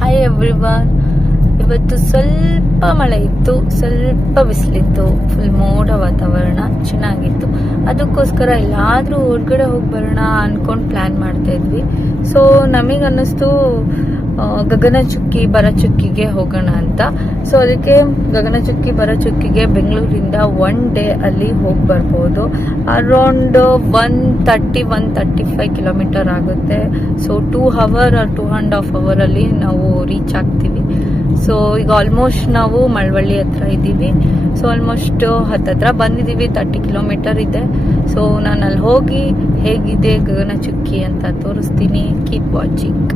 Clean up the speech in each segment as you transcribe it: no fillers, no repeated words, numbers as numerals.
Hi everyone. ಇವತ್ತು ಸ್ವಲ್ಪ ಮಳೆ ಇತ್ತು, ಸ್ವಲ್ಪ ಬಿಸಿಲಿತ್ತು, ಫುಲ್ ಮೋಡ ವಾತಾವರಣ ಚೆನ್ನಾಗಿತ್ತು. ಅದಕ್ಕೋಸ್ಕರ ಎಲ್ಲಾದ್ರೂ ಹೊರಗಡೆ ಹೋಗಿ ಬರೋಣ ಅನ್ಕೊಂಡು ಪ್ಲಾನ್ ಮಾಡ್ತಾ ಇದ್ವಿ. ಸೊ ನಮಗನ್ನಿಸ್ತು ಗಗನಚುಕ್ಕಿ ಭರಚುಕ್ಕಿಗೆ ಹೋಗೋಣ ಅಂತ. ಸೊ ಅದಕ್ಕೆ ಗಗನಚುಕ್ಕಿ ಭರಚುಕ್ಕಿಗೆ ಬೆಂಗಳೂರಿಂದ 1 ಡೇ ಅಲ್ಲಿ ಹೋಗಿ ಬರ್ಬೋದು. ಅರೌಂಡ್ 135 ಕಿಲೋಮೀಟರ್ ಆಗುತ್ತೆ. ಸೊ 2 ಅವರ್ ಆರ್ 2.5 ಅವರ್ ಅಲ್ಲಿ ನಾವು ರೀಚ್ ಆಗ್ತೀವಿ. ಸೊ ಈಗ ಆಲ್ಮೋಸ್ಟ್ ನಾವು ಮಳವಳ್ಳಿ ಹತ್ರ ಇದ್ದೀವಿ. ಸೊ ಆಲ್ಮೋಸ್ಟ್ ಹತ್ತತ್ರ ಬಂದಿದ್ದೀವಿ. 30 ಕಿಲೋಮೀಟರ್ ಇದೆ. ಸೊ ನಾನು ಅಲ್ಲಿ ಹೋಗಿ ಹೇಗಿದೆ ಗಗನಚುಕ್ಕಿ ಅಂತ ತೋರಿಸ್ತೀನಿ. Keep watching.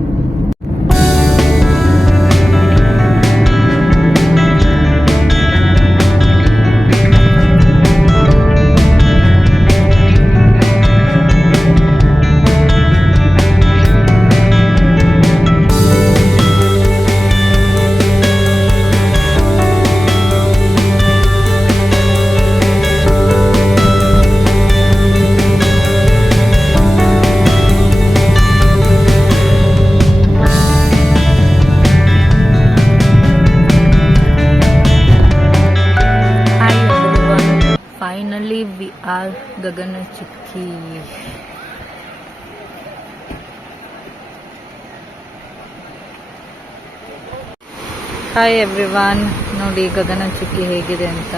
Finally we are Gaganachukki. Hi everyone, ನೋಡಿ ಗಗನಚುಕ್ಕಿ ಹೇಗಿದೆ ಅಂತ.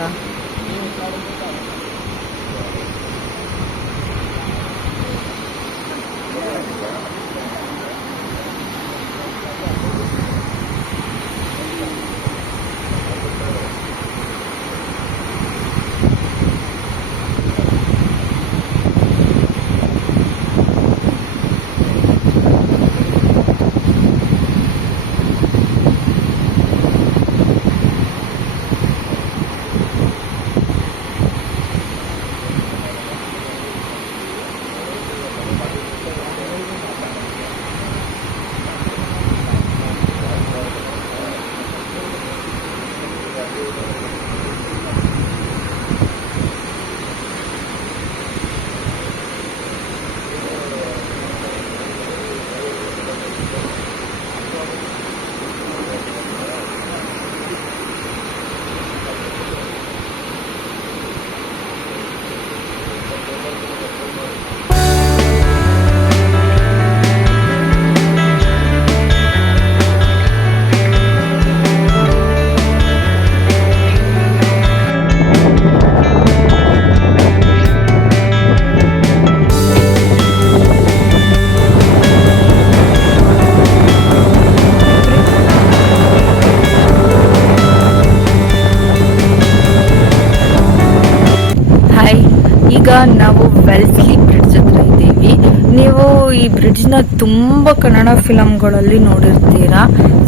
ಈಗ ನಾವು ವೆಲ್ಸ್ಲಿ ಬ್ರಿಡ್ಜ್ ಹತ್ರ ಇದ್ದೀವಿ. ನೀವು ಈ ಬ್ರಿಡ್ಜ್ನ ತುಂಬ ಕನ್ನಡ ಫಿಲಮ್ಗಳಲ್ಲಿ ನೋಡಿರ್ತೀರಾ.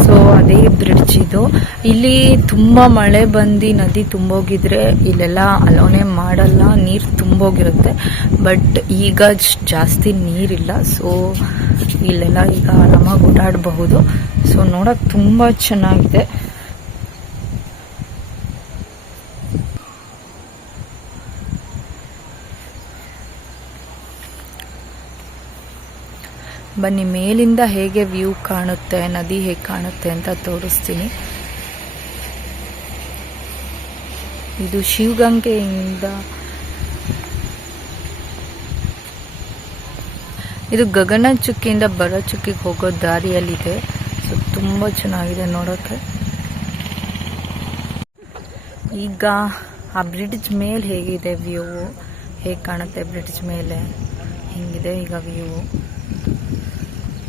ಸೊ ಅದೇ ಬ್ರಿಡ್ಜ್ ಇದು. ಇಲ್ಲಿ ತುಂಬ ಮಳೆ ಬಂದು ನದಿ ತುಂಬೋಗಿದ್ರೆ ಇಲ್ಲೆಲ್ಲ ಅಲೋನೆ ಮಾಡಲ್ಲ, ನೀರು ತುಂಬೋಗಿರುತ್ತೆ. ಬಟ್ ಈಗ ಜಾಸ್ತಿ ನೀರಿಲ್ಲ. ಸೊ ಇಲ್ಲೆಲ್ಲ ಈಗ ಆರಾಮಾಗಿ ಓಡಾಡಬಹುದು. ಸೊ ನೋಡಕ್ ತುಂಬ ಚೆನ್ನಾಗಿದೆ. ಬನ್ನಿ ಮೇಲಿಂದ ಹೇಗೆ ವ್ಯೂ ಕಾಣುತ್ತೆ, ನದಿ ಹೇಗೆ ಕಾಣುತ್ತೆ ಅಂತ ತೋರಿಸ್ತೀನಿ. ಇದು ಶಿವಗಂಗೆಯಿಂದ, ಇದು ಗಗನಚುಕ್ಕಿಯಿಂದ ಭರಚುಕ್ಕಿಗೆ ಹೋಗೋ ದಾರಿಯಲ್ಲಿದೆ. ಸೊ ತುಂಬ ಚೆನ್ನಾಗಿದೆ ನೋಡೋಕ್ಕೆ. ಈಗ ಆ ಬ್ರಿಡ್ಜ್ ಮೇಲೆ ಹೇಗಿದೆ ವ್ಯೂ, ಹೇಗೆ ಕಾಣುತ್ತೆ ಬ್ರಿಡ್ಜ್ ಮೇಲೆ, ಹಿಂಗಿದೆ ಈಗ ವ್ಯೂ.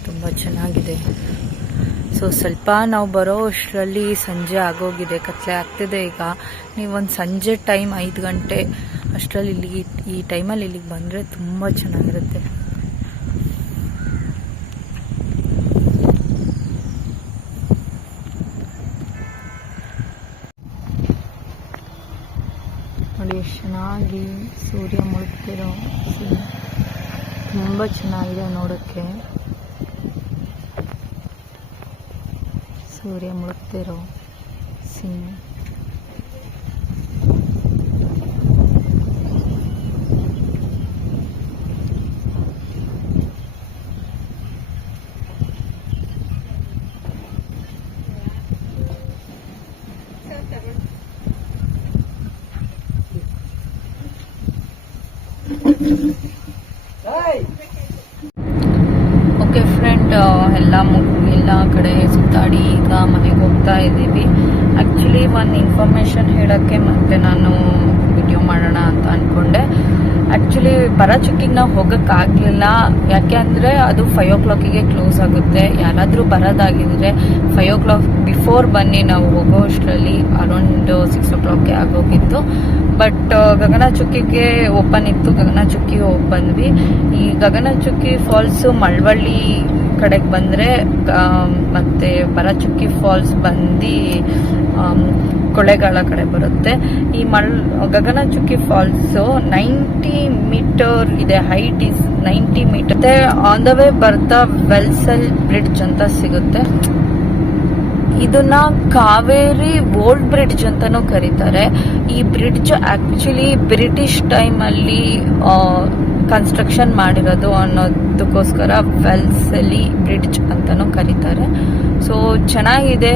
ತುಂಬ ಚೆನ್ನಾಗಿದೆ. ಸೊ ಸ್ವಲ್ಪ ನಾವು ಬರೋ ಅಷ್ಟರಲ್ಲಿ ಸಂಜೆ ಆಗೋಗಿದೆ, ಕತ್ಲೆ ಆಗ್ತಿದೆ. ಈಗ ನೀವೊಂದು ಸಂಜೆ ಟೈಮ್ 5 ಗಂಟೆ ಅಷ್ಟರಲ್ಲಿ ಈ ಟೈಮಲ್ಲಿ ಇಲ್ಲಿಗೆ ಬಂದರೆ ತುಂಬ ಚೆನ್ನಾಗಿರುತ್ತೆ. ನೋಡಿ ಎಷ್ಟು ಚೆನ್ನಾಗಿ ಸೂರ್ಯ ಮುಳುಗ್ತಿರೋ ಸೀನ್, ತುಂಬ ಚೆನ್ನಾಗಿದೆ ನೋಡೋಕ್ಕೆ. ಸೂರ್ಯ ಮುಳುಗ್ತಿರೋ ಸೀನ್. ಸಿಗುತ್ತೆ. ಓಕೆ ಫ್ರೆಂಡ್, ಎಲ್ಲ ಕಡೆ ಸುತ್ತಾಡಿ ಈಗ ಮನೆಗೆ ಹೋಗ್ತಾ ಇದ್ದೀವಿ. ಆ್ಯಕ್ಚುಲಿ ಒಂದು ಇನ್ಫಾರ್ಮೇಷನ್ ಹೇಳೋಕ್ಕೆ ಮತ್ತೆ ನಾನು ವಿಡಿಯೋ ಮಾಡೋಣ ಅಂತ ಅಂದ್ಕೊಂಡೆ. ಆ್ಯಕ್ಚುಲಿ ಬರಚುಕ್ಕಿಗೆ ನಾವು ಹೋಗೋಕ್ಕಾಗಲಿಲ್ಲ, ಯಾಕೆ ಅಂದರೆ ಅದು 5 o'clock ಕ್ಲೋಸ್ ಆಗುತ್ತೆ. ಯಾರಾದರೂ ಬರೋದಾಗಿದ್ರೆ 5 o'clock ಬಿಫೋರ್ ಬನ್ನಿ, ನಾವು ಹೋಗೋ ಅಷ್ಟರಲ್ಲಿ ಅರೌಂಡ್ 6 o'clock ಆಗೋಗಿತ್ತು. ಬಟ್ ಗಗನಚುಕ್ಕಿಗೆ ಓಪನ್ ಇತ್ತು, ಗಗನಚುಕ್ಕಿ ಹೋಗಿ ಬಂದ್ವಿ. ಈ ಗಗನಚುಕ್ಕಿ ಫಾಲ್ಸು ಮಳವಳ್ಳಿ ಕಡೆಗೆ ಬಂದರೆ ಮತ್ತೆ ಬರಚುಕ್ಕಿ ಫಾಲ್ಸ್ ಬಂದು ಕೊಳ್ಳೇಗಾಲ ಕಡೆ ಬರುತ್ತೆ. ಈ ಗಗನಚುಕ್ಕಿ ಫಾಲ್ಸು 90 ಮೀಟರ್ ಇದೆ, ಹೈಟ್ ಇಸ್ 90 ಮೀಟರ್. ಮತ್ತೆ ಆನ್ ದ ವೇ ಬರ್ತಾ ವೆಲ್ಸಲ್ ಬ್ರಿಡ್ಜ್ ಅಂತ ಸಿಗುತ್ತೆ. ಇದನ್ನ ಕಾವೇರಿ ಓಲ್ಡ್ ಬ್ರಿಡ್ಜ್ ಅಂತಾನೂ ಕರೀತಾರೆ. ಈ ಬ್ರಿಡ್ಜ್ ಆಕ್ಚುಲಿ ಬ್ರಿಟಿಷ್ ಟೈಮಲ್ಲಿ ಕನ್ಸ್ಟ್ರಕ್ಷನ್ ಮಾಡಿರೋದು ಅನ್ನೋದಕ್ಕೋಸ್ಕರ ವೆಲ್ಸಲಿ ಬ್ರಿಡ್ಜ್ ಅಂತಾನೂ ಕರೀತಾರೆ. ಸೊ ಚೆನ್ನಾಗಿದೆ.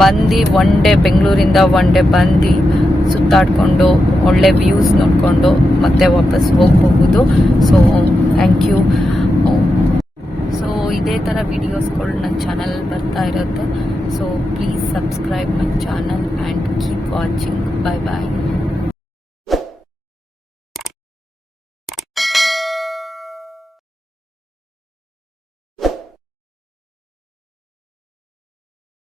ಬಂದು ಒನ್ ಡೇ ಬೆಂಗಳೂರಿಂದ ಒನ್ ಡೇ ಬಂದು ಸುತ್ತಾಡಿಕೊಂಡು ಒಳ್ಳೆ ವ್ಯೂಸ್ ನೋಡಿಕೊಂಡು ಮತ್ತೆ ವಾಪಸ್ ಹೋಗಬಹುದು. So thank you. ಸೊ ಇದೇ ಥರ ವಿಡಿಯೋಸ್ಗಳು ನನ್ನ ಚಾನಲ್ ಬರ್ತಾ ಇರುತ್ತೆ. So please subscribe my channel and keep watching. Bye bye.